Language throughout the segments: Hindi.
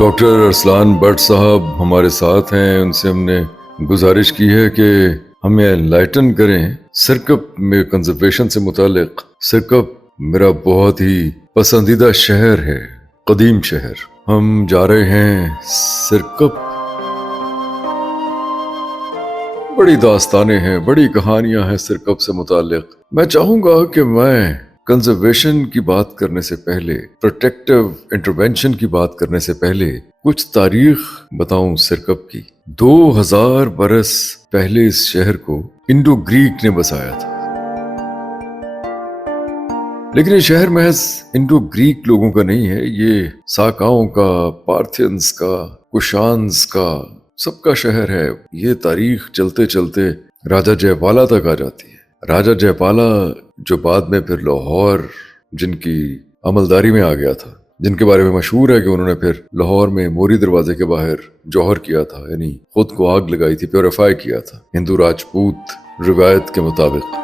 डॉक्टर अरसलान भट्ट साहब हमारे साथ हैं। उनसे हमने गुजारिश की है कि हमें एनलाइटन करें सिरकप में कंजर्वेशन से मुतालिक। सिरकप मेरा बहुत ही पसंदीदा शहर है, कदीम शहर। हम जा रहे हैं सिरकप। बड़ी दास्तानें हैं, बड़ी कहानियां हैं सिरकप से मुतालिक। मैं चाहूंगा कि मैं कंजर्वेशन की बात करने से पहले, प्रोटेक्टिव इंटरवेंशन की बात करने से पहले कुछ तारीख बताऊं सिरकप की। 2000 बरस पहले इस शहर को इंडो ग्रीक ने बसाया था। लेकिन ये शहर महज इंडो ग्रीक लोगों का नहीं है, ये साकाओं का, पार्थियंस का, कुशान्स का, सबका शहर है। ये तारीख चलते चलते राजा जयपाला तक आ जाती है। राजा जयपाला जो बाद में फिर लाहौर जिनकी अमलदारी में आ गया था, जिनके बारे में मशहूर है कि उन्होंने फिर लाहौर में मोरी दरवाजे के बाहर जौहर किया था, यानी खुद को आग लगाई थी, प्योरीफाई किया था हिंदू राजपूत रिवायत के मुताबिक।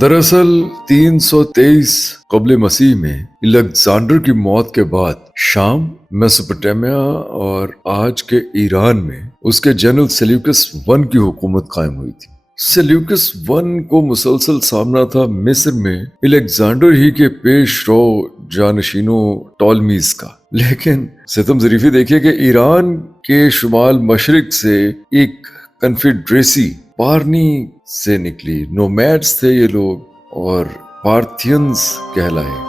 दरअसल 323 कब्ल मसीह में अलेक्जेंडर की मौत के बाद शाम, मेसोपोटामिया और आज के ईरान में उसके जनरल सेल्यूकस वन की हुकूमत कायम हुई थी। सेल्यूकस वन को मुसलसल सामना था मिस्र में अलेक्जेंडर ही के पेश रो जानशीनों टॉलमीज का। लेकिन सितम ज़रीफी देखिए कि ईरान के शुमाल मशरिक से एक कन्फेडरेसी पारनी से निकली। नोमैड्स थे ये लोग और पार्थियंस कहलाए।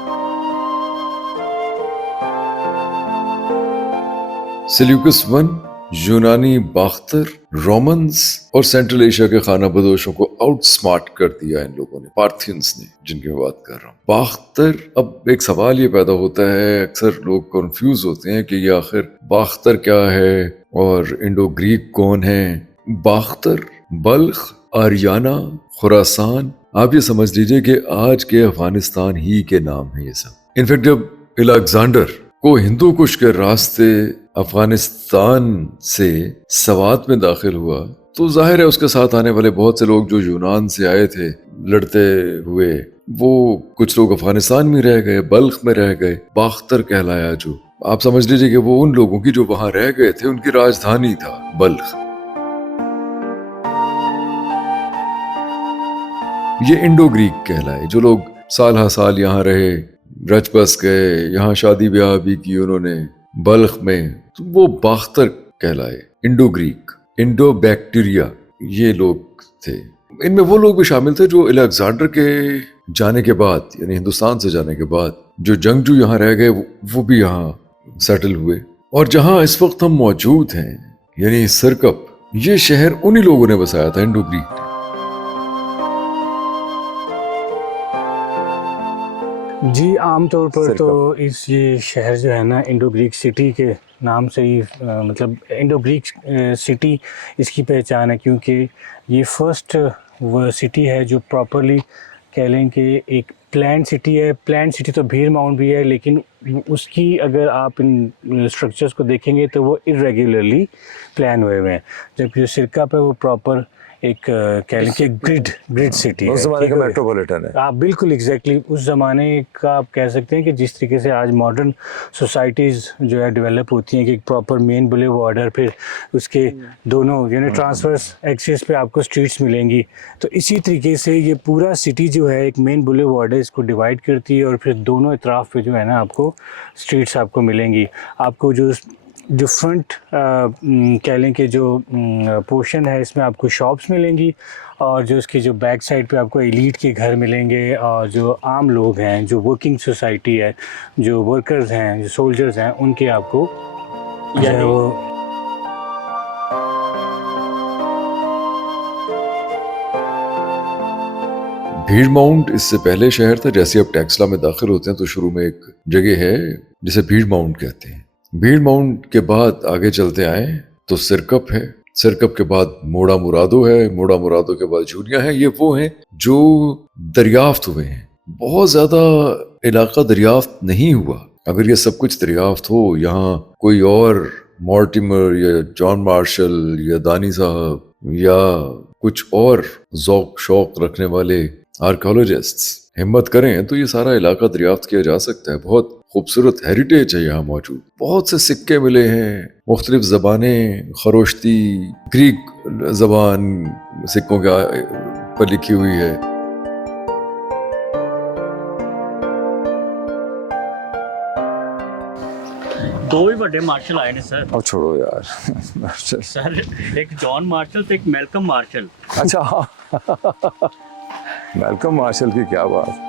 सेल्यूकस वन, यूनानी बाख्तर, रोमन्स और सेंट्रल एशिया के खाना बदोशों को आउटस्मार्ट कर दिया इन लोगों ने, पार्थियंस ने, जिनकी मैं बात कर रहा हूँ। बाख्तर, अब एक सवाल ये पैदा होता है, अक्सर लोग कंफ्यूज होते हैं कि ये आखिर बाख्तर क्या है और इंडो ग्रीक कौन है। बाख्तर बल्ख, आरियाना, खुरासान, आप ये समझ लीजिए कि आज के अफगानिस्तान ही के नाम है ये सब। इनफैक्ट जब अलेक्जेंडर को हिंदू कुश के रास्ते अफगानिस्तान से सवात में दाखिल हुआ तो जाहिर है उसके साथ आने वाले बहुत से लोग जो यूनान से आए थे लड़ते हुए, वो कुछ लोग अफगानिस्तान में रह गए, बल्ख में रह गए। बाख्तर कहलाया, जो आप समझ लीजिए कि वो उन लोगों की जो वहां रह गए थे उनकी राजधानी था बल्ख। ये इंडो ग्रीक कहलाए, जो लोग साल हा साल यहाँ रहे, रच बस गए, यहाँ शादी ब्याह भी की उन्होंने बल्ख में, तो वो बाख्तर कहलाए। इंडो ग्रीक, इंडो बैक्टीरिया, ये लोग थे। इनमें वो लोग भी शामिल थे जो अलेक्जेंडर के जाने के बाद, यानी हिंदुस्तान से जाने के बाद जो जंगजू यहाँ रह गए, वो भी यहाँ सेटल हुए। और जहाँ इस वक्त हम मौजूद हैं, यानी सिरकप, ये शहर उन्हीं लोगों ने बसाया था, इंडो ग्रीक ने। जी, आमतौर पर तो ये शहर जो है ना, इंडो ग्रीक सिटी के नाम से ही मतलब इंडो ग्रीक सिटी इसकी पहचान है, क्योंकि ये फर्स्ट वो सिटी है जो प्रॉपरली कह लें कि एक प्लान सिटी है। प्लान सिटी तो भीड़ माउंट भी है, लेकिन उसकी अगर आप इन स्ट्रक्चर्स को देखेंगे तो वो इरेगुलरली प्लान हुए हुए हैं, जबकि जो सिरकप है वो प्रॉपर एक कह लें कि ग्रिड सिटी है, उस ज़माने का मेट्रोपॉलिटन है। आप बिल्कुल एग्जैक्टली उस ज़माने का आप कह सकते हैं कि जिस तरीके से आज मॉडर्न सोसाइटीज़ जो है डेवलप होती हैं कि एक प्रॉपर मेन बुलेवार्ड है, फिर उसके दोनों यानी ट्रांसवर्स एक्सिस पे आपको स्ट्रीट्स मिलेंगी, तो इसी तरीके से ये पूरा सिटी जो है एक मेन बुलेवार्ड है, इसको डिवाइड करती है और फिर दोनों इतराफ़ पे जो है ना आपको स्ट्रीट्स आपको मिलेंगी। आपको जो फ्रंट कह लें कि जो पोर्शन है इसमें आपको शॉप्स मिलेंगी, और जो उसकी जो बैक साइड पे आपको एलीट के घर मिलेंगे, और जो आम लोग हैं, जो वर्किंग सोसाइटी है, जो वर्कर्स हैं, जो सोल्जर्स हैं, उनके आपको यानी वो भीड़ माउंट इससे पहले शहर था। जैसे अब टेक्सला में दाखिल होते हैं तो शुरू में एक जगह है जिसे भीड़ माउंट कहते हैं। भीड़ माउंट के बाद आगे चलते आए तो सिरकप है। सिरकप के बाद मोड़ा मुरादो है। मोड़ा मुरादो के बाद जूनिया है। ये वो हैं जो दरियाफ्त हुए हैं। बहुत ज्यादा इलाका दरियाफ्त नहीं हुआ। अगर ये सब कुछ दरियाफ्त हो, यहाँ कोई और मॉर्टिमर या जॉन मार्शल या दानी साहब या कुछ और ज़ौक शौक रखने वाले आर्कियोलॉजिस्ट्स हिम्मत करें तो ये सारा इलाका दरियाफ्त किया जा सकता है। बहुत खूबसूरत हेरिटेज है यहाँ मौजूद। बहुत से सिक्के मिले हैं, मुख्तलिफ ज़बानें, खरोश्ती, ग्रीक ज़बान सिक्कों का पर लिखी हुई है। दो ही बड़े मार्शल आए ने सर। अब छोड़ो यार। सर एक जॉन मार्शल तो एक मेलकम मार्शल। अच्छा मेलकम मार्शल की क्या बात।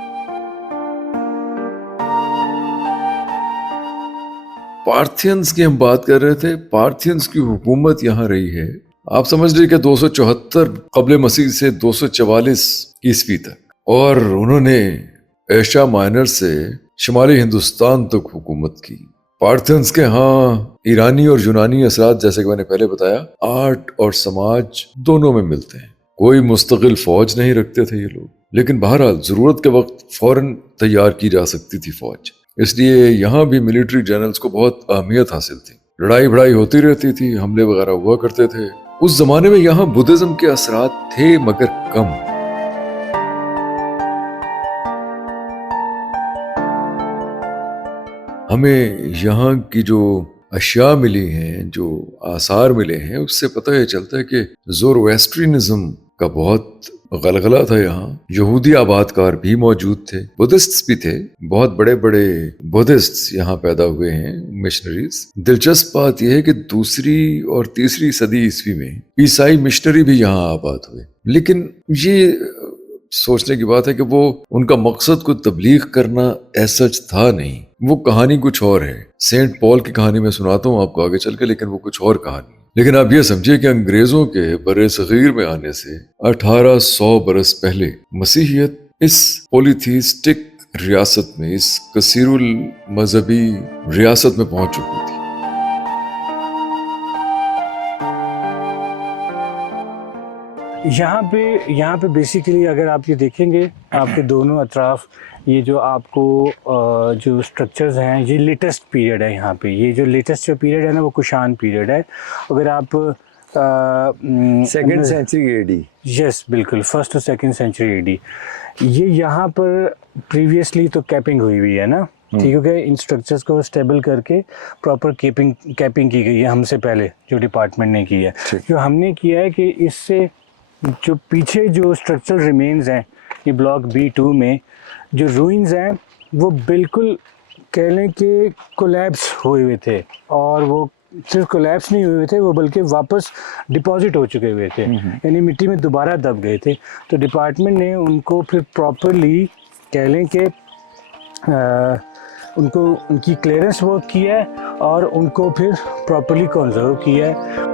पार्थियंस की हम बात कर रहे थे। पार्थियंस की हुकूमत यहाँ रही है, आप समझ लीजिए कि 274 कब्ल मसीह से 244 ईस्वी तक, और उन्होंने एशिया माइनर से शुमाली हिंदुस्तान तक हुकूमत की। पार्थियंस के यहाँ ईरानी और यूनानी असरात, जैसे कि मैंने पहले बताया, आर्ट और समाज दोनों में मिलते हैं। कोई मुस्तकिल फौज नहीं रखते थे ये लोग, लेकिन बहरहाल जरूरत के वक्त फौरन तैयार की जा सकती थी फौज, इसलिए यहाँ भी मिलिट्री जनरल्स को बहुत अहमियत हासिल थी। लड़ाई भड़ाई होती रहती थी, हमले वगैरह हुआ करते थे। उस जमाने में यहाँ बुद्धिज्म के असरात थे मगर कम। हमें यहाँ की जो अशिया मिली हैं, जो आसार मिले हैं, उससे पता ये चलता है कि ज़ोरोएस्ट्रियनिज्म का बहुत गलगला था यहाँ। यहूदी आबादकार भी मौजूद थे, बुद्धिस्ट्स भी थे, बहुत बड़े बड़े बुद्धिस्ट्स यहाँ पैदा हुए हैं, मिशनरीज। दिलचस्प बात यह है कि 2री और 3री सदी ईस्वी में ईसाई मिशनरी भी यहाँ आबाद हुए, लेकिन ये सोचने की बात है कि वो उनका मकसद को तबलीग करना ऐसा था नहीं, वो कहानी कुछ और है। सेंट पॉल की कहानी मैं सुनाता हूँ आपको आगे चल के, लेकिन वो कुछ और कहानी। लेकिन आप ये समझिए कि अंग्रेजों के बरे सगीर में आने से 1800 बरस पहले मसीहियत इस पॉलीथीस्टिक रियासत में, इस कसीरुल मजहबी रियासत में पहुंच चुकी थी। यहाँ पे बेसिकली अगर आप ये देखेंगे, आपके दोनों अतराफ ये जो आपको जो स्ट्रक्चर्स हैं, ये लेटेस्ट पीरियड है। यहाँ पे ये जो लेटेस्ट जो पीरियड है ना, वो कुशान पीरियड है। अगर आप सेकेंड सेंचुरी एडी, यस बिल्कुल, 1st और 2nd सेंचुरी एडी। ये यहाँ पर प्रीवियसली तो कैपिंग हुई है ना, ठीक है। इन स्ट्रक्चर्स को स्टेबल करके प्रॉपर कैपिंग की गई है हमसे पहले, जो डिपार्टमेंट ने की है। जो हमने किया है कि इससे जो पीछे जो स्ट्रक्चरल रिमेन्स हैं, ये ब्लॉक B2 में जो रूइंस हैं, वो बिल्कुल कह लें कि कोलैप्स हुए हुए थे। और वो सिर्फ कोलैप्स नहीं हुए थे, वो बल्कि वापस डिपॉजिट हो चुके हुए थे, यानी मिट्टी में दोबारा दब गए थे। तो डिपार्टमेंट ने उनको फिर प्रॉपरली कह लें कि उनको उनकी क्लियरेंस वर्क किया है और उनको फिर प्रॉपरली कंजर्व किया है।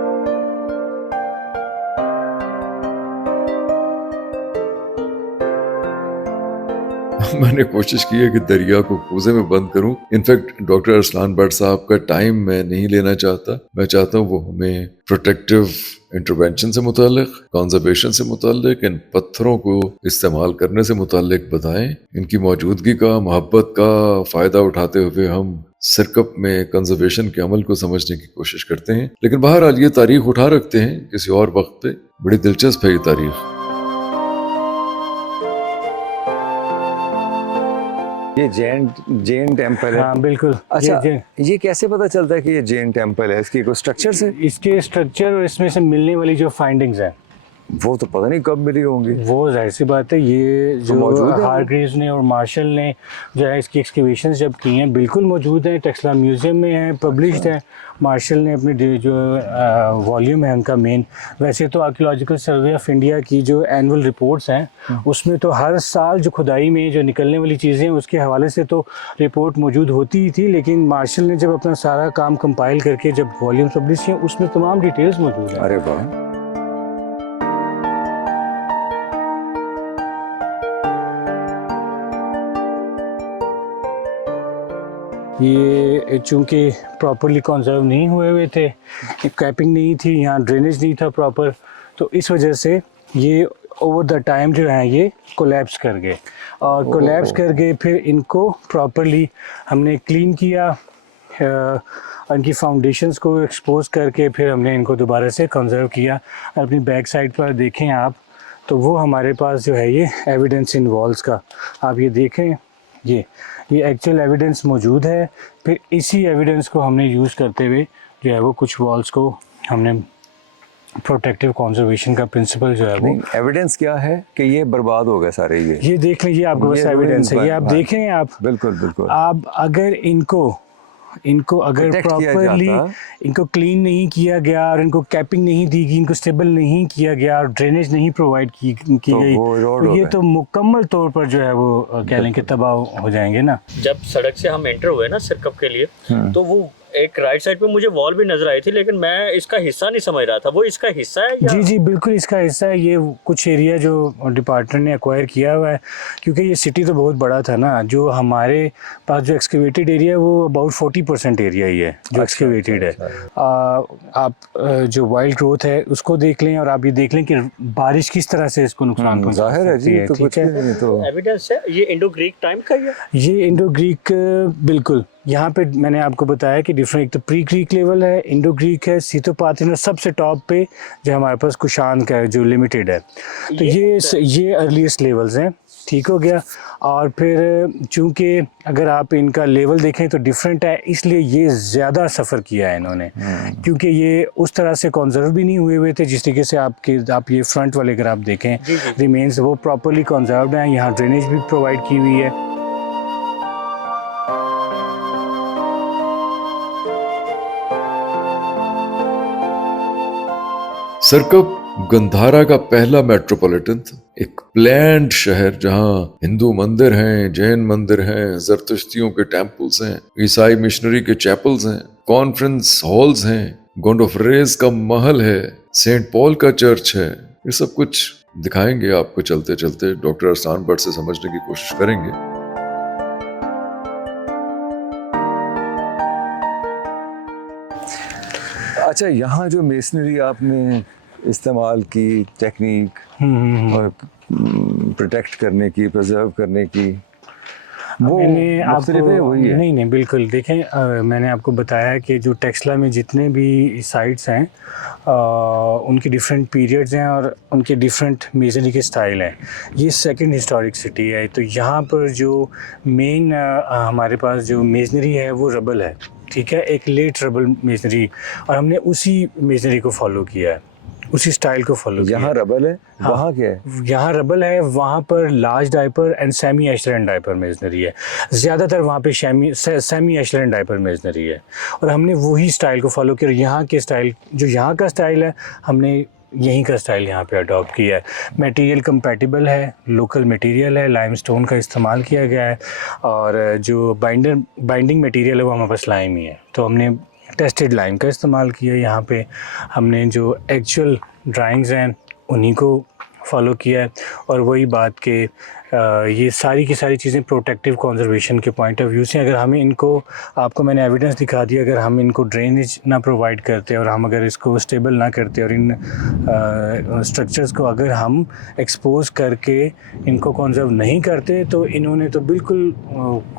मैंने कोशिश की है कि दरिया को कूजे में बंद करूं। इनफैक्ट डॉक्टर अरसलान भट्ट साहब का टाइम मैं नहीं लेना चाहता। मैं चाहता हूं वो हमें प्रोटेक्टिव इंटरवेंशन से मुतालिक, कंजर्वेशन से मुतालिक, इन पत्थरों को इस्तेमाल करने से मुतालिक बताएं। इनकी मौजूदगी का, मोहब्बत का फ़ायदा उठाते हुए हम सिरकप में कंजर्वेशन के अमल को समझने की कोशिश करते हैं। लेकिन बहरहाल ये तारीख उठा रखते हैं किसी और वक्त पे। बड़ी दिलचस्प है ये तारीख। ये जैन टेम्पल है। हाँ बिल्कुल। अच्छा, ये कैसे पता चलता है कि ये जैन टेम्पल है? इसकी कोई स्ट्रक्चर से? इसके स्ट्रक्चर और इसमें से मिलने वाली जो फाइंडिंग्स हैं, वो तो पता नहीं कब मिली होंगी। वो जाहिर सी बात है, ये तो जो हारग्रीव्स ने और मार्शल ने जो है इसकी एक्सकवेशंस जब की हैं, बिल्कुल मौजूद हैं, टेक्सला म्यूज़ियम में हैं, पब्लिश्ड है। मार्शल ने अपने जो वॉल्यूम है उनका मेन। वैसे तो आर्कियोलॉजिकल सर्वे ऑफ इंडिया की जो एनुअल रिपोर्ट्स हैं, उसमें तो हर साल जो खुदाई में जो निकलने वाली चीज़ें हैं उसके हवाले से तो रिपोर्ट मौजूद होती ही थी, लेकिन मार्शल ने जब अपना सारा काम कंपाइल करके जब वॉल्यूम पब्लिश किया, उसमें तमाम डिटेल्स मौजूद हैं। अरे वाह। ये चूँकि प्रॉपरली कंजर्व नहीं हुए हुए थे, कैपिंग नहीं थी, यहाँ ड्रेनेज नहीं था प्रॉपर, तो इस वजह से ये ओवर द टाइम जो है ये कोलैप्स कर गए। और कोलैप्स कर गए, फिर इनको प्रॉपरली हमने क्लीन किया, उनकी फाउंडेशंस को एक्सपोज करके फिर हमने इनको दोबारा से कंजर्व किया। अपनी बैक साइड पर देखें आप, तो वो हमारे पास जो है ये एविडेंस इन वॉल्स का आप ये देखें ये एक्चुअल एविडेंस मौजूद है। फिर इसी एविडेंस को हमने यूज़ करते हुए जो है वो कुछ वॉल्स को हमने प्रोटेक्टिव कंजर्वेशन का प्रिंसिपल जो है वो, नहीं, एविडेंस क्या है कि ये बर्बाद हो गए सारे ये देख लीजिए, आपको बस ये एविडेंस है, ये आप हाँ, देखें आप। बिल्कुल बिल्कुल। आप अगर इनको अगर Protect किया प्रॉपरली जाता। इनको क्लीन नहीं किया गया और इनको कैपिंग नहीं दी गई, इनको स्टेबल नहीं किया गया और ड्रेनेज नहीं प्रोवाइड की तो गई, वो eroded तो हो ये गए। तो मुकम्मल तौर पर जो है वो कह लें कि तबाह हो जाएंगे ना। जब सड़क से हम एंटर हुए ना सिरकप के लिए, तो वो एक राइट साइड पे मुझे वॉल भी नजर आई थी, लेकिन मैं इसका हिस्सा नहीं समझ रहा था। वो इसका हिस्सा है या? जी जी बिल्कुल इसका हिस्सा है। ये कुछ एरिया जो डिपार्टमेंट ने एक्वायर किया हुआ है, क्योंकि ये सिटी तो बहुत बड़ा था ना। जो हमारे पास जो एक्सकेवेटेड एरिया है वो अबाउट 40% एरिया ही है जो एक्सकेवेटेड है। आप जो वाइल्ड ग्रोथ है उसको देख लें और आप ये देख लें कि बारिश किस तरह से इसको नुकसान पहुंचा जाहिर है सकती जी, है, तो ठीक कुछ है। नहीं तो एविडेंस है ये इंडो ग्रीक टाइम का ही है। ये इंडो ग्रीक बिल्कुल, यहाँ पे मैंने आपको बताया कि डिफरेंट, एक तो प्री ग्रीक लेवल है, इंडो ग्रीक है, सीतो-पाथेन और सबसे टॉप पे जो हमारे पास कुशान का है जो लिमिटेड है। तो ये अर्लीस्ट लेवल्स हैं, ठीक हो गया। और फिर चूंकि अगर आप इनका लेवल देखें तो डिफरेंट है, इसलिए ये ज़्यादा सफ़र किया है इन्होंने, क्योंकि ये उस तरह से कंजर्व भी नहीं हुए थे जिस तरीके से आप ये फ्रंट वाले अगर आप देखें रिमेन्स वो प्रॉपरली कंजर्व्ड हैं। यहाँ ड्रेनेज भी प्रोवाइड की हुई है। सिरकप गंधारा का पहला मेट्रोपॉलिटन था, एक प्लैंड शहर जहां हिंदू मंदिर हैं, जैन मंदिर हैं, जरतुश्तियों के टेम्पल्स हैं, ईसाई मिशनरी के चैपल्स हैं, कॉन्फ्रेंस हॉल्स हैं, गोंडोफ्रेज का महल है, सेंट पॉल का चर्च है। ये सब कुछ दिखाएंगे आपको चलते चलते, डॉक्टर अरसान भट्ट से समझने की कोशिश करेंगे। अच्छा, यहाँ जो मेसनरी आपने इस्तेमाल की टेक्निक और प्रोटेक्ट करने की, प्रिजर्व करने की, वो मैंने मुख्तलिफ है, आपको वही है? नहीं बिल्कुल देखें, मैंने आपको बताया कि जो टेक्सला में जितने भी साइट्स हैं उनके डिफरेंट पीरियड्स हैं और उनके डिफरेंट मेजरी के स्टाइल हैं। ये सेकंड हिस्टोरिक सिटी है, तो यहाँ पर जो मेन हमारे पास जो मेजनरी है वो रबल है, ठीक है, एक लेट रबल मेजनरी, और हमने उसी मेजनरी को फॉलो किया है, उसी स्टाइल को फॉलो किया यहाँ है। रबल है, हाँ। वहाँ क्या है? यहाँ रबल है, वहाँ पर large diaper and semi ashlar diaper masonry है। ज़्यादातर वहाँ पे सेमी एशलेंट डाइपर मेजनरी है, और हमने वही स्टाइल को फॉलो किया। यहाँ के स्टाइल, जो यहाँ का स्टाइल है, हमने यहीं का स्टाइल यहाँ पे अडॉप्ट किया है। मटेरियल कंपैटिबल है, लोकल मटेरियल है, लाइमस्टोन का इस्तेमाल किया गया है, और जो बाइंडिंग मटेरियल है वो हमारे पास लाइम ही है, तो हमने टेस्टेड लाइम का इस्तेमाल किया। यहाँ पे हमने जो एक्चुअल ड्राइंग्स हैं उन्हीं को फॉलो किया है, और वही बात कि ये सारी की सारी चीज़ें प्रोटेक्टिव कंजर्वेशन के पॉइंट ऑफ व्यू से, अगर हमें इनको, आपको मैंने एविडेंस दिखा दिया, अगर हम इनको ड्रेनेज ना प्रोवाइड करते और हम अगर इसको स्टेबल ना करते और इन स्ट्रक्चर्स को अगर हम एक्सपोज करके इनको कंजर्व नहीं करते, तो इन्होंने तो बिल्कुल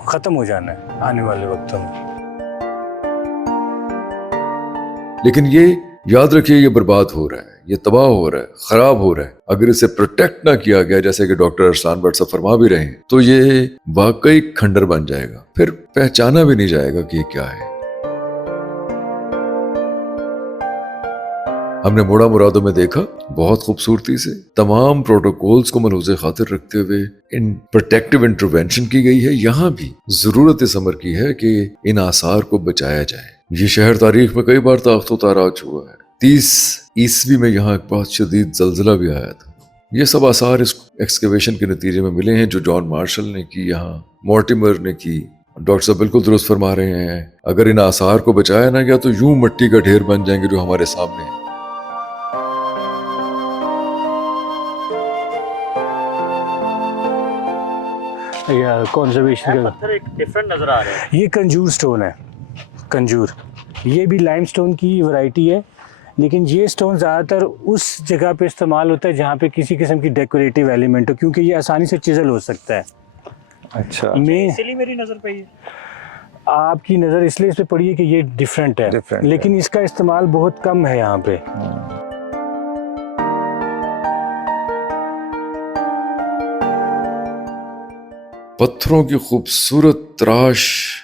ख़त्म हो जाना है आने वाले वक्तों में। लेकिन ये याद रखिए, ये बर्बाद हो रहा है, ये तबाह हो रहा है, खराब हो रहा है। अगर इसे प्रोटेक्ट ना किया गया, जैसे कि डॉक्टर अरसान भट्ट साहब फरमा भी रहे हैं, तो ये वाकई खंडर बन जाएगा, फिर पहचाना भी नहीं जाएगा कि ये क्या है। हमने मोड़ा मुरादों में देखा बहुत खूबसूरती से तमाम प्रोटोकॉल्स को मलहूज़े खातिर रखते हुए इन प्रोटेक्टिव इंटरवेंशन की गई है। यहाँ भी जरूरत इस अमर की है कि इन आसार को बचाया जाए। ये शहर तारीख में कई बार ताख्तो ताराज हुआ है। 30 ईस्वी में यहाँ एक बहुत शदीद जल्जला भी आया था। ये सब आसार इस एक्सकेवेशन के नतीजे में मिले हैं जो जॉन मार्शल ने की, यहाँ मॉर्टिमर ने की। डॉक्टर साहब बिल्कुल दुरुस्त फरमा रहे हैं, अगर इन आसार को बचाया ना गया तो यूं मिट्टी का ढेर बन जाएंगे जो हमारे सामने है। कंजर्वेशन का पत्थर एक डिफरेंट नजर आ रहा है। ये कंजूर स्टोन है, कंजूर, ये भी लाइमस्टोन की वैरायटी है, लेकिन ये स्टोन ज़्यादातर उस जगह पे इस्तेमाल होता है जहाँ पे किसी किस्म की डेकोरेटिव एलिमेंट हो, क्योंकि ये आसानी से चिजल हो सकता है। अच्छा, मैं इसीलिए मेरी नजर पे ही है। आपकी नज़र इसलिए इस पे पड़ी है कि ये डिफरेंट है, लेकिन इसका इस्तेमाल बहुत कम है यहाँ पे। पत्थरों की खूबसूरत तराश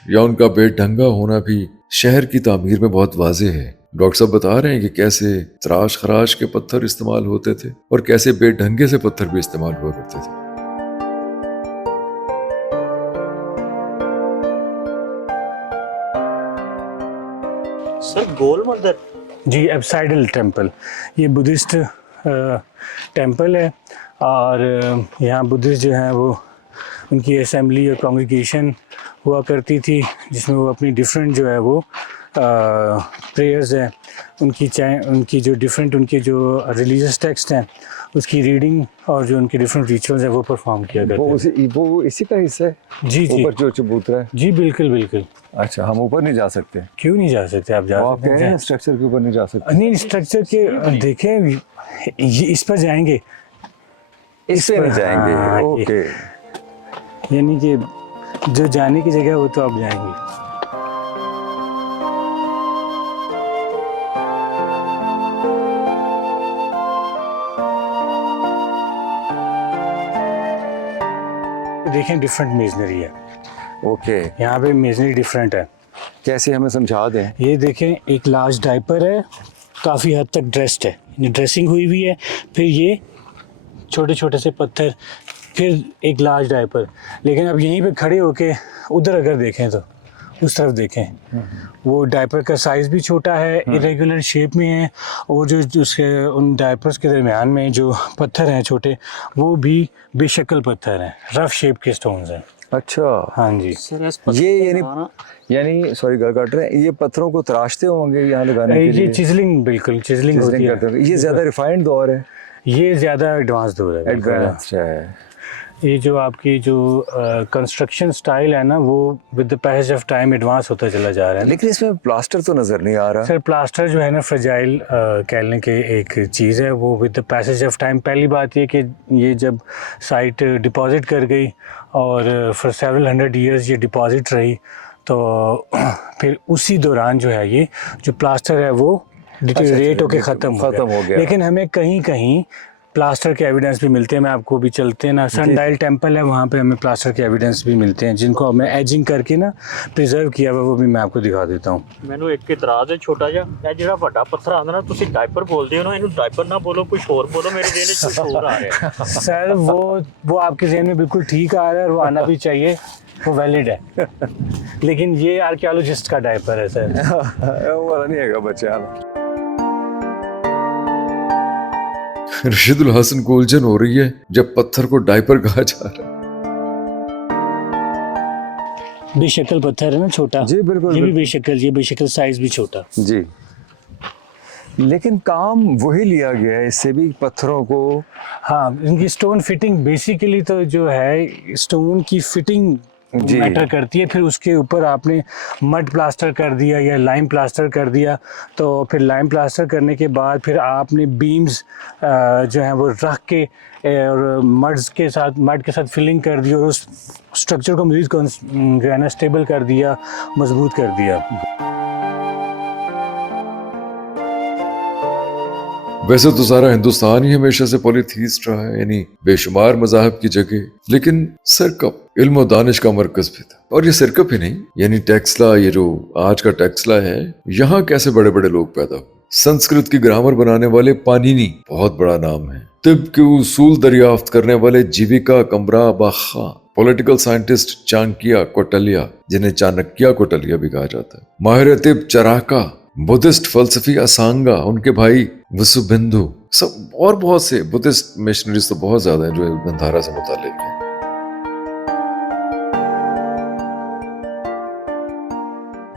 या उनका बेढंगा होना भी शहर की तामीर में बहुत वाज़ेह है। डॉक्टर साहब बता रहे हैं कि कैसे तराश खराश के पत्थर इस्तेमाल होते थे और कैसे बेढंगे से पत्थर भी इस्तेमाल हुआ करते थे। सर गोल मंदिर जी, एब्साइडल टेम्पल, ये बुद्धिस्ट टेम्पल है और यहाँ बुद्धिस्ट जो हैं वो उनकी असेंबली और कॉन्ग्रीगेशन हुआ करती थी, जिसमें वो अपनी डिफरेंट जो है वो प्रेयर्स हैं उनकी जो डिफरेंट उनके जो रिलीजियस टेक्स्ट हैं उसकी रीडिंग और जो उनके डिफरेंट रिचुअल्स हैं वो परफॉर्म किया करते थे। वो इसी का हिस्सा है? जी जी, ऊपर जो चबूतरा है? जी बिल्कुल बिल्कुल। अच्छा, हम ऊपर नहीं जा सकते? क्यों नहीं जा सकते? आप जा आप सकते कह रहे हैं स्ट्रक्चर के ऊपर नहीं जा सकते? नहीं, स्ट्रक्चर के देखें, ये इस पर जाएंगे, इस पे नहीं जाएंगे। हाँ, ओके, यानी कि जो जाने की जगह है वो तो आप जाएंगे। देखें डिफरेंट मेजनरी है। ओके, यहाँ पे मेजनरी डिफरेंट है। कैसे, हमें समझा दें। ये देखें, एक लार्ज डाइपर है, काफ़ी हद तक ड्रेस्ड है, ड्रेसिंग हुई हुई है। फिर ये छोटे छोटे से पत्थर, फिर एक लार्ज डाइपर। लेकिन अब यहीं पे खड़े होके उधर अगर देखें तो उस तरफ देखें, वो डाइपर का साइज़ भी छोटा है, इरेगुलर शेप में है, और जो उसके उन डाइपर्स के दरमियान में जो पत्थर हैं छोटे, वो भी बेशक्ल पत्थर हैं, रफ शेप के स्टोन्स हैं। अच्छा, हाँ जी। ये यानी सॉरी घर काट रहे हैं, ये पत्थरों को तराशते होंगे यहाँ लगाने के लिए? ये चिजलिंग, बिल्कुल चिजलिंग होती है। करते होंगे। ये ज़्यादा रिफाइंड दौर है? ये ज़्यादा एडवांस दौर है। एडवांस है। ये जो आपकी जो कंस्ट्रक्शन स्टाइल है ना, वो with the passage of time advance होता चला जा रहा है। लेकिन इसमें प्लास्टर तो नज़र नहीं आ रहा। सर प्लास्टर जो है ना, फ्रेजाइल कहने के एक चीज़ है, वो with the passage of time, पहली बात ये कि ये जब साइट डिपॉजिट कर गई और फॉर सेवरल 100 ईयर्स ये डिपॉजिट रही, तो फिर उसी दौरान जो है ये जो प्लास्टर है वो डिटेरियोरेट होकर ख़त्म हो गया। लेकिन हमें कहीं कहीं प्लास्टर के एविडेंस भी मिलते हैं। मैं आपको भी चलते हैं ना, सनडाइल टेम्पल है, वहाँ पे हमें प्लास्टर के एविडेंस भी मिलते हैं, जिनको हमें एजिंग करके ना प्रिजर्व किया हुआ, वो भी मैं आपको दिखा देता हूँ। मैंने एक इतराज़ है छोटा जिहा, ਇਹ ਜਿਹੜਾ ਵੱਡਾ ਪੱਥਰ ਆਉਂਦਾ ਨਾ, ਤੁਸੀਂ ਡਾਈਪਰ ਬੋਲਦੇ ਹੋ ਨਾ, ਇਹਨੂੰ ਡਾਈਪਰ ਨਾ ਬੋਲੋ, ਕੁਝ ਹੋਰ ਬੋਲੋ, ਮੇਰੇ ਦਿਲ ਵਿੱਚ ਕੁਝ ਹੋਰ ਆ ਰਿਹਾ ਹੈ। सर वो आपके जहन में बिल्कुल ठीक आ रहा है और वो आना भी चाहिए, वो वैलिड है। लेकिन ये आर्कियोलॉजिस्ट का डाइपर है सर। वो नहीं है बच्चा। रशीदुल हसन को उलझन हो रही है जब पत्थर को डायपर कहा जा रहा है। बेशक्ल पत्थर है ना, छोटा। जी बिल्कुल, ये भी बेशक्ल, ये बेशक्ल साइज भी छोटा। जी, लेकिन काम वही लिया गया है, इससे भी पत्थरों को। हाँ, इनकी स्टोन फिटिंग बेसिकली तो जो है स्टोन की फिटिंग मैटर करती है। फिर उसके ऊपर आपने मड प्लास्टर कर दिया या लाइम प्लास्टर कर दिया, तो फिर लाइम प्लास्टर करने के बाद फिर आपने बीम्स जो हैं वो रख के और मड के साथ फिलिंग कर दी और उस स्ट्रक्चर को मज़ीद जो है ना स्टेबल कर दिया, मजबूत कर दिया। वैसे तो सारा हिंदुस्तान ही हमेशा से पॉलीथीस्ट रहा है, यानी बेशुमार मज़ाहब की जगह, लेकिन सिरकप इल्म और दानिश का मरकज भी था। और ये सिरकप ही नहीं, यानी टेक्सला, ये जो आज का टेक्सला है, यहाँ कैसे बड़े बड़े लोग पैदा हुए। संस्कृत की ग्रामर बनाने वाले पानिनी बहुत बड़ा नाम है। तिब के उसूल दरियाफ्त करने वाले जीविका कमरा बाखा, पॉलिटिकल साइंटिस्ट चाणक्य कौटिल्य, जिन्हें चाणक्य कौटिल्य भी कहा जाता है, माहिर तिब चराका, बुद्धिस्ट फलसफी असांगा, उनके भाई वसुबिंदु, सब और बहुत से बुद्धिस्ट मिशनरीज तो बहुत ज्यादा हैं जो गंधारा से मुताल्लिक हैं।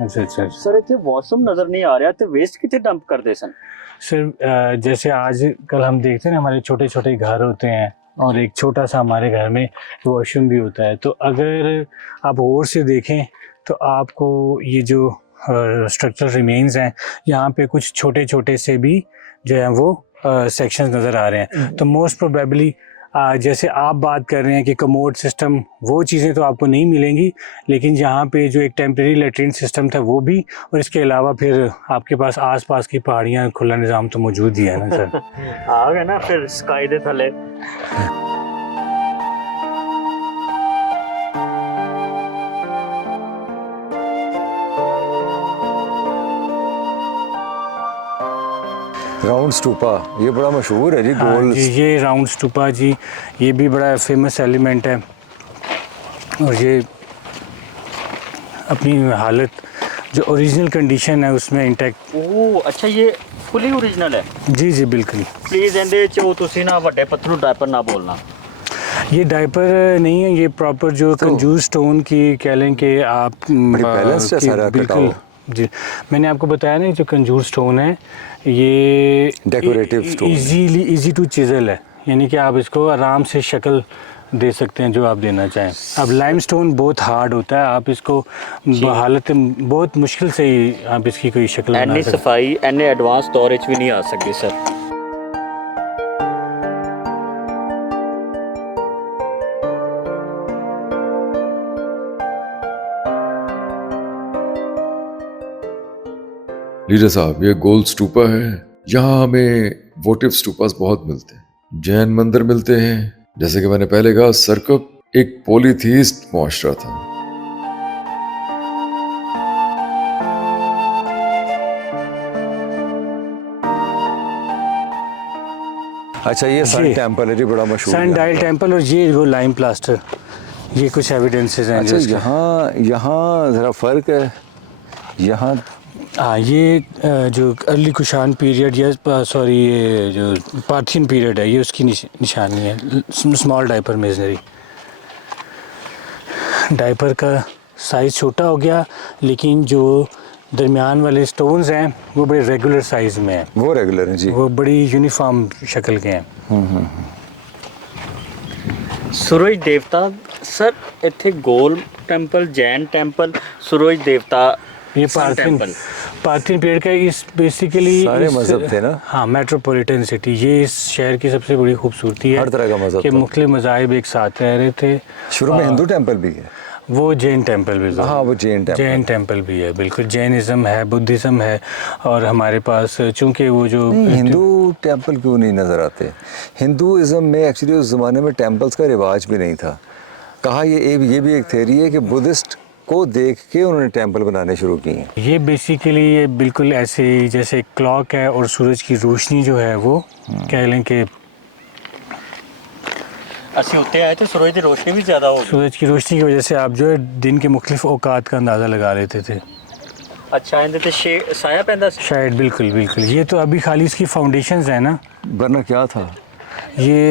अच्छा सर इतने वॉशरूम नजर नहीं आ रहा, तो वेस्ट कितने डंप करते सन? सर जैसे आज कल हम देखते हैं ना, हमारे छोटे छोटे घर होते हैं और एक छोटा सा हमारे घर में वॉशरूम भी होता है, तो अगर आप गौर से देखें तो आपको ये जो स्ट्रक्चरल रिमेन्स हैं, यहाँ पे कुछ छोटे छोटे से भी जो है वो सेक्शंस नज़र आ रहे हैं। तो मोस्ट प्रोबेबली जैसे आप बात कर रहे हैं कि कमोड सिस्टम, वो चीज़ें तो आपको नहीं मिलेंगी, लेकिन यहाँ पे जो एक टेम्परेरी लेटरिन सिस्टम था वो भी, और इसके अलावा फिर आपके पास आसपास की पहाड़ियाँ, खुला निज़ाम तो मौजूद ही है ना सर। आ गए ना फिर स्काई दे थले। राउंड स्टूपा, ये बड़ा मशहूर है जी, हाँ गोल। जी, ये राउंड स्टूपा जी, ये भी बड़ा फेमस एलिमेंट है और ये अपनी हालत जो ओरिजिनल कंडीशन है उसमें इंटैक्ट। ओह अच्छा, ये फुली ओरिजिनल है। जी जी बिल्कुल। प्लीज ਇਹਦੇ ਚ ਉਹ ਤੁਸੀਂ ਨਾ ਵੱਡੇ ਪੱਥਰ ਨੂੰ ਡਾਇਪਰ ਨਾ बोलना। ये डायपर नहीं है, ये प्रॉपर जो कंजूस स्टोन की कह लें कि आप बैलेंस है सारा बिल्कुल जी। मैंने आपको बताया ना जो कंजूर स्टोन है ये decorative stone, easy to chisel है, यानी कि आप इसको आराम से शक्ल दे सकते हैं जो आप देना चाहें। अब लाइम स्टोन बहुत हार्ड होता है, आप इसको हालत बहुत मुश्किल से ही आप इसकी कोई शक्ल बना ਐਨੀ सकते हैं। ਸਫਾਈ ਐਨੇ ਐਡਵਾਂਸ ਦੌਰ ਵਿੱਚ ਵੀ ਨਹੀਂ ਆ ਸਕਦੀ ਸਰ। लीडर साहब, ये गोल्ड स्टूपा है। यहाँ हमें वोटिव स्टूपास बहुत मिलते हैं, जैन मंदिर मिलते हैं। जैसे कि मैंने पहले कहा, सरकप एक पॉलीथीस्ट मुआशरा था। अच्छा, ये सन जी। टेम्पल है जी, बड़ा मशहूर है। सन डायल टेम्पल और ये वो लाइम प्लास्टर, ये कुछ एविडेंसेस हैं। अच्छा, यहाँ ज़रा फ़र्क है। यहाँ हाँ, ये जो अर्ली कुशान पीरियड या सॉरी ये जो पार्थियन पीरियड है, ये उसकी निशानी है। स्मॉल डायपर मेजनरी, डायपर का साइज़ छोटा हो गया, लेकिन जो दरमियान वाले स्टोन्स हैं वो बड़े रेगुलर साइज़ में हैं। वो रेगुलर हैं जी, वो बड़ी यूनिफॉर्म शक्ल के हैं। सूरज देवता सर, ਇੱਥੇ ਗੋਲ ਟੈਂਪਲ, जैन टेंपल, सूरज देवता, ये सन टेंपल। पार्थियन पीरियड का इस बेसिकली सारे मजहब थे ना। हाँ, मेट्रोपॉलिटन सिटी, ये इस शहर की सबसे बड़ी खूबसूरती है। हर तरह का मजहब कि था। मुख्तलिफ मज़ाहिब एक साथ रह रहे थे। शुरू में हिंदू टेम्पल भी है। वो जैन टेंपल भी, हाँ, वो जैन टेंपल भी है, बिल्कुल। जैनिज़्म है, बुद्धिज़्म है, और हमारे पास चूँकि वो जो हिंदू टेम्पल क्यों नहीं नज़र आते? हिंदुज़म में एक्चुअली उस ज़माने में टेम्पल्स का रिवाज भी नहीं था। कहा ये भी एक थ्योरी है कि बुद्धिस्ट को देख के उन्होंने टेम्पल बनाने शुरू किए। ये बेसिकली ये बिल्कुल ऐसे जैसे क्लॉक है और सूरज की रोशनी जो है वो कह लें कि ਅਸੀਂ ਉੱਤੇ ਆਏ ਤੇ सूरज की रोशनी भी ज़्यादा हो गई। सूरज की रोशनी की वजह से आप जो है दिन के मुख्तलिफ औकात का अंदाज़ा लगा लेते थे। अच्छा, ਇਹਦੇ ਤੇ ਸਾਇਆ ਪੈਂਦਾ ਸੀ। शायद बिल्कुल बिल्कुल। ये तो अभी खाली इसकी फाउंडेशंस हैं ना, वरना क्या था? ये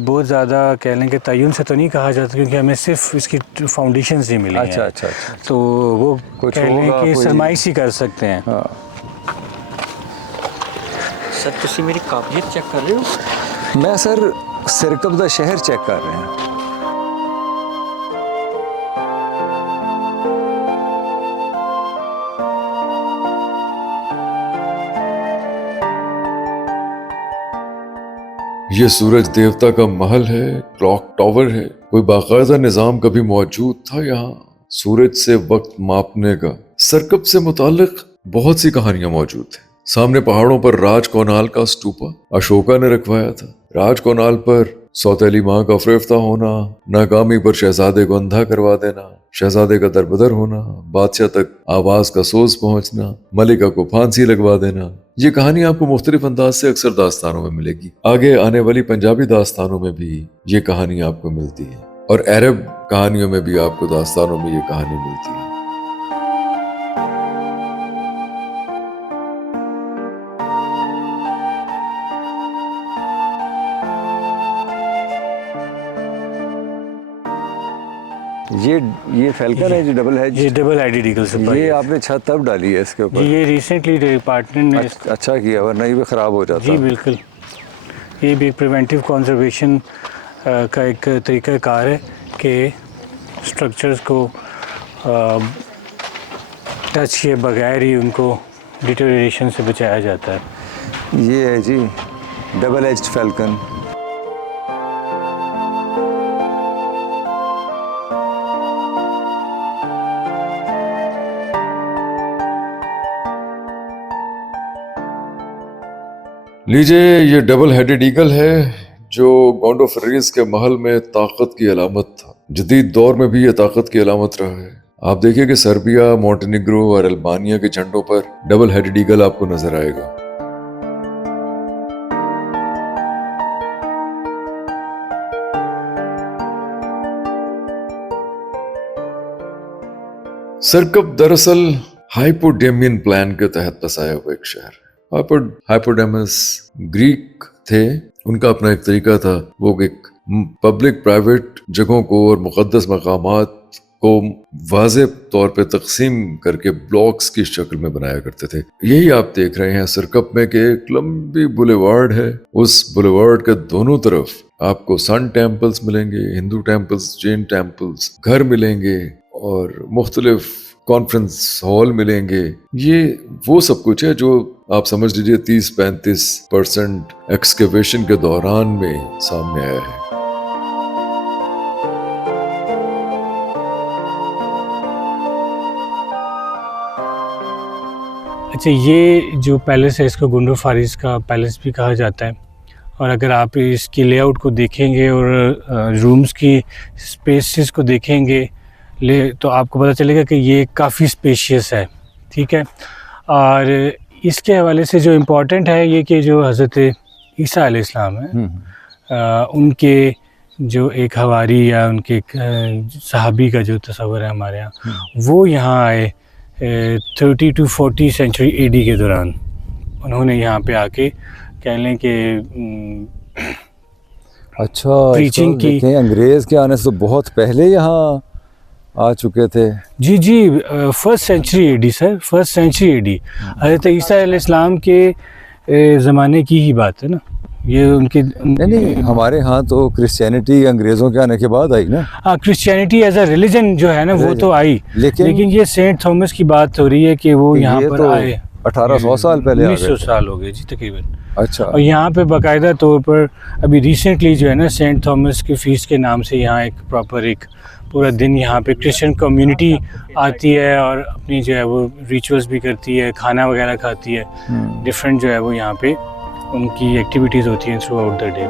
बहुत ज़्यादा कह लें कि तय्युन से तो नहीं कहा जाता, क्योंकि हमें सिर्फ इसकी फाउंडेशंस ही मिली अच्छा हैं। अच्छा अच्छा। तो वो कुछ कह लें होगा, कि कोई- सरमाइश ही कर सकते हैं। हाँ, सर ਤੁਸੀਂ मेरी काबिलियत चेक कर रहे हो? मैं सर सिरकप दा शहर चेक कर रहे हैं। ये सूरज देवता का महल है, क्लॉक टावर है। कोई बाकायदा निजाम कभी मौजूद था यहाँ सूरज से वक्त मापने का? सरकप से मुतालिक बहुत सी कहानियां मौजूद हैं। सामने पहाड़ों पर राज कोनाल का स्तूपा अशोका ने रखवाया था। राज कोनाल पर सौतेली माँ का फरेफ्ता होना, नाकामी पर शहजादे को अंधा करवा देना, शहजादे का दरबदर होना, बादशाह तक आवाज का सोज पहुंचना, मलिका को फांसी लगवा देना, ये कहानी आपको मुख्तलिफ अंदाज से अक्सर दास्तानों में मिलेगी। आगे आने वाली पंजाबी दास्तानों में भी ये कहानी आपको मिलती है, और अरब कहानियों में भी आपको दास्तानों में ये कहानी मिलती है। ये फैल्कन है जो डबल है। ये डबल हेडेड ईगल सुपर। ये आपने छत तब डाली है इसके ऊपर? ये रिसेंटली डिपार्टमेंट ने अच्छा किया, वरना ये भी ख़राब हो जाता। जी बिल्कुल। ये भी प्रिवेंटिव कंजर्वेशन का एक तरीका कार है कि स्ट्रक्चर्स को टच किए बगैर ही उनको डिटेरियोरेशन से बचाया जाता है। ये है जी डबल एज्ड फैल्कन। लीजिए, ये डबल हेडेड ईगल है जो गोंडोफेरेस के महल में ताकत की अलामत था। जदीद दौर में भी ये ताकत की अलामत रहा है। आप देखिए कि सर्बिया, मोंटेनिग्रो और अल्बानिया के झंडों पर डबल हेडेड ईगल आपको नजर आएगा। सिरकप दरअसल हाइपोडेमियन प्लान के तहत बसाया हुआ एक शहर है। हाइपोडेमस ग्रीक थे, उनका अपना एक तरीका था। वो एक पब्लिक प्राइवेट जगहों को और मुकद्दस मकामात को वाज़े तौर पे तकसीम करके ब्लॉक्स की शक्ल में बनाया करते थे। यही आप देख रहे हैं सिरकप में कि एक लंबी बुलेवार्ड है। उस बुलेवार्ड के दोनों तरफ आपको सन टेम्पल्स मिलेंगे, हिंदू टेम्पल्स, जैन टेम्पल्स, घर मिलेंगे और मुख्तलिफ कॉन्फ्रेंस हॉल मिलेंगे। ये वो सब कुछ है जो आप समझ लीजिए 30-35% एक्सकेवेशन के दौरान में सामने आया है। अच्छा, ये जो पैलेस है इसको गुंडो फारिस का पैलेस भी कहा जाता है। और अगर आप इसकी लेआउट को देखेंगे और रूम्स की स्पेसेस को देखेंगे तो आपको पता चलेगा कि ये काफ़ी स्पेशियस है, ठीक है। और इसके हवाले से जो इम्पोर्टेंट है ये कि जो हज़रत ईसा अलैहिस्सलाम है उनके जो एक हवारी या उनके सहाबी का जो तस्वर है हमारे यहाँ, वो यहाँ आए 30 to 40 सेंचुरी एडी के दौरान। उन्होंने यहाँ पे आके कह लें कि अच्छा, प्रीचिंग की। देखें, अंग्रेज़ के आने से तो बहुत पहले यहाँ आ चुके थे। जी जी, first century AD sir, first century AD. हज़रत ईसा अलैहिस्सलाम के ज़माने की ही बात है ना ये। उनके नहीं, हमारे यहाँ तो क्रिश्चियनिटी अंग्रेज़ों के आने के बाद आई ना। हाँ, क्रिश्चियनिटी एज अ रिलीजन जो है ना वो तो आई, लेकिन ये सेंट थॉमस की बात हो रही है कि वो यहाँ पर तो आए 1800 साल पहले आ गए। 1900 साल हो गए जी तकरीबन। अच्छा, और यहाँ पे बाकायदा तौर पर अभी रिसेंटली जो है ना सेंट थॉमस के फीस के नाम से यहाँ एक प्रॉपर एक पूरा दिन यहाँ पे क्रिश्चियन कम्युनिटी आती है और अपनी जो है वो रिचुअल्स भी करती है, खाना वगैरह खाती है। डिफरेंट जो है वो यहाँ पे उनकी एक्टिविटीज़ होती हैं थ्रू आउट द डे।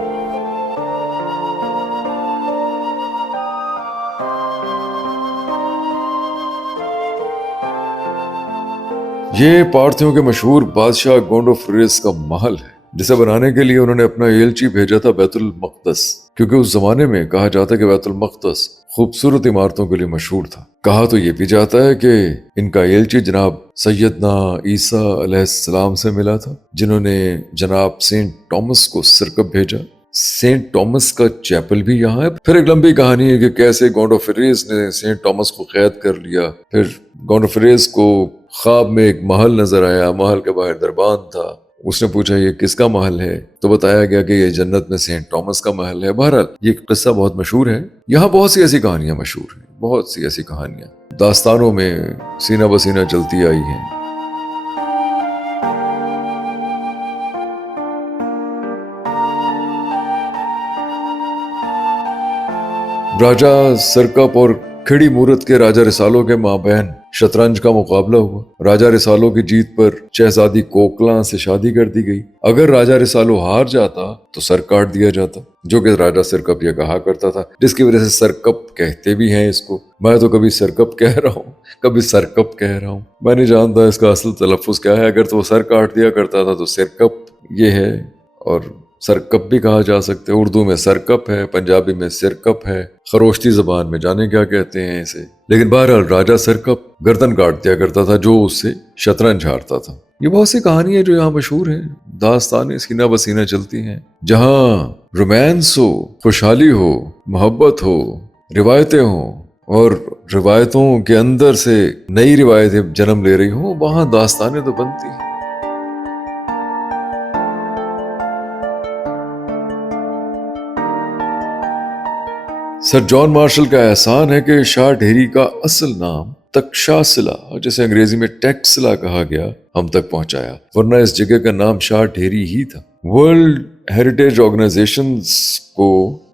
ये पार्थियों के मशहूर बादशाह गोंडोफोरिस का महल है, जिसे बनाने के लिए उन्होंने अपना एलची भेजा था बैतुल मक़दस, क्योंकि उस जमाने में कहा जाता है कि बैतुल मक़दस खूबसूरत इमारतों के लिए मशहूर था। कहा तो ये भी जाता है कि इनका एलची जनाब सैयदना ईसा अलैहिस्सलाम से मिला था, जिन्होंने जनाब सेंट टॉमस को सिरकप भेजा। सेंट टॉमस का चैपल भी यहाँ है। फिर एक लंबी कहानी है कि कैसे गोंडोफोरिस ने सेंट टॉमस को कैद कर लिया। फिर गोंडोफोरिस को ख्वाब में एक महल नजर आया, महल के बाहर दरबान था। उसने पूछा ये किसका महल है, तो बताया गया कि ये जन्नत में सेंट टॉमस का महल है। बहरहाल ये किस्सा बहुत मशहूर है। यहाँ बहुत सी ऐसी कहानियां मशहूर हैं, बहुत सी ऐसी कहानियां दास्तानों में सीना बसीना चलती आई हैं। राजा सिरकप और खिड़ी मूरत के राजा रिसालो के माबैन शतरंज का मुकाबला हुआ। राजा रिसालो की जीत पर शहजादी कोकला से शादी कर दी गई। अगर राजा रिसालो हार जाता तो सर काट दिया जाता, जो कि राजा सिरकप ये कहा करता था, जिसकी वजह से सिरकप कहते भी हैं इसको। मैं तो कभी सिरकप कह रहा हूँ, कभी सिरकप कह रहा हूँ, मैं नहीं जानता इसका असल तलफ्फुज क्या है। अगर तो वो सर काट दिया करता था तो सिरकप ये है, और सरकप भी कहा जा सकते हैं। उर्दू में सरकप है, पंजाबी में सिरकप है, खरोश्ती जबान में जाने क्या कहते हैं इसे। लेकिन बहरहाल राजा सिरकप गर्दन काट दिया करता था जो उससे शतरंज हारता था। ये बहुत सी कहानियां जो यहाँ मशहूर हैं, दास्तानें सीना बसीना चलती हैं। जहाँ रोमांस हो, खुशहाली हो, मोहब्बत हो, रिवायतें हो और रिवायतों के अंदर से नई रिवायतें जन्म ले रही हो, वहाँ दास्तानें तो बनती हैं। सर जॉन मार्शल का एहसान है कि शाह ढेरी का असल नाम तक्षशिला, जिसे अंग्रेजी में टेक्सला कहा गया, हम तक पहुंचाया, वरना इस जगह का नाम शाह ढेरी ही था। वर्ल्ड हेरिटेज ऑर्गेनाइजेशंस को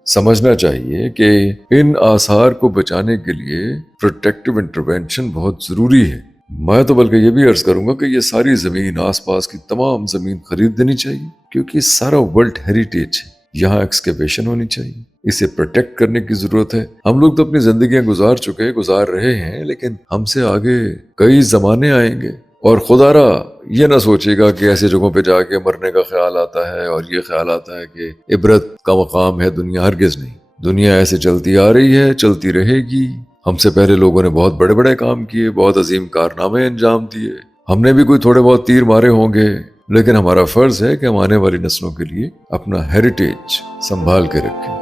समझना चाहिए कि इन आसार को बचाने के लिए प्रोटेक्टिव इंटरवेंशन बहुत जरूरी है। मैं तो बल्कि ये भी अर्ज करूंगा कि ये सारी जमीन, आसपास की तमाम जमीन खरीद देनी चाहिए, क्योंकि सारा वर्ल्ड हेरिटेज है। यहाँ एक्सकेवेशन होनी चाहिए, इसे प्रोटेक्ट करने की जरूरत है। हम लोग तो अपनी जिंदगियां गुजार रहे हैं, लेकिन हमसे आगे कई जमाने आएंगे और खुदारा ये ना सोचेगा कि ऐसी जगहों पे जाके मरने का ख्याल आता है और ये ख्याल आता है कि इबरत का मकाम है दुनिया। हरगिज नहीं, दुनिया ऐसे चलती आ रही है, चलती रहेगी हमसे पहले लोगों ने बहुत बड़े बड़े काम किए, बहुत अजीम कारनामे अंजाम दिए। हमने भी कोई थोड़े बहुत तीर मारे होंगे, लेकिन हमारा फर्ज है कि हम आने वाली नस्लों के लिए अपना हेरिटेज संभाल के रखें।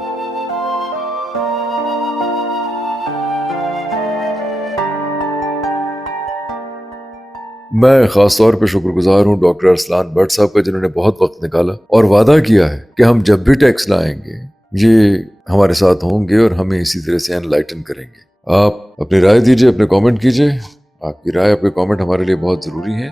मैं खास तौर पे शुक्रगुजार हूँ डॉक्टर अरसलान भट्ट साहब का, जिन्होंने बहुत वक्त निकाला और वादा किया है कि हम जब भी टैक्स लाएंगे ये हमारे साथ होंगे और हमें इसी तरह से एनलाइटन करेंगे। आप अपनी राय दीजिए, अपने कमेंट कीजिए। आपकी राय, आपके कमेंट हमारे लिए बहुत ज़रूरी हैं।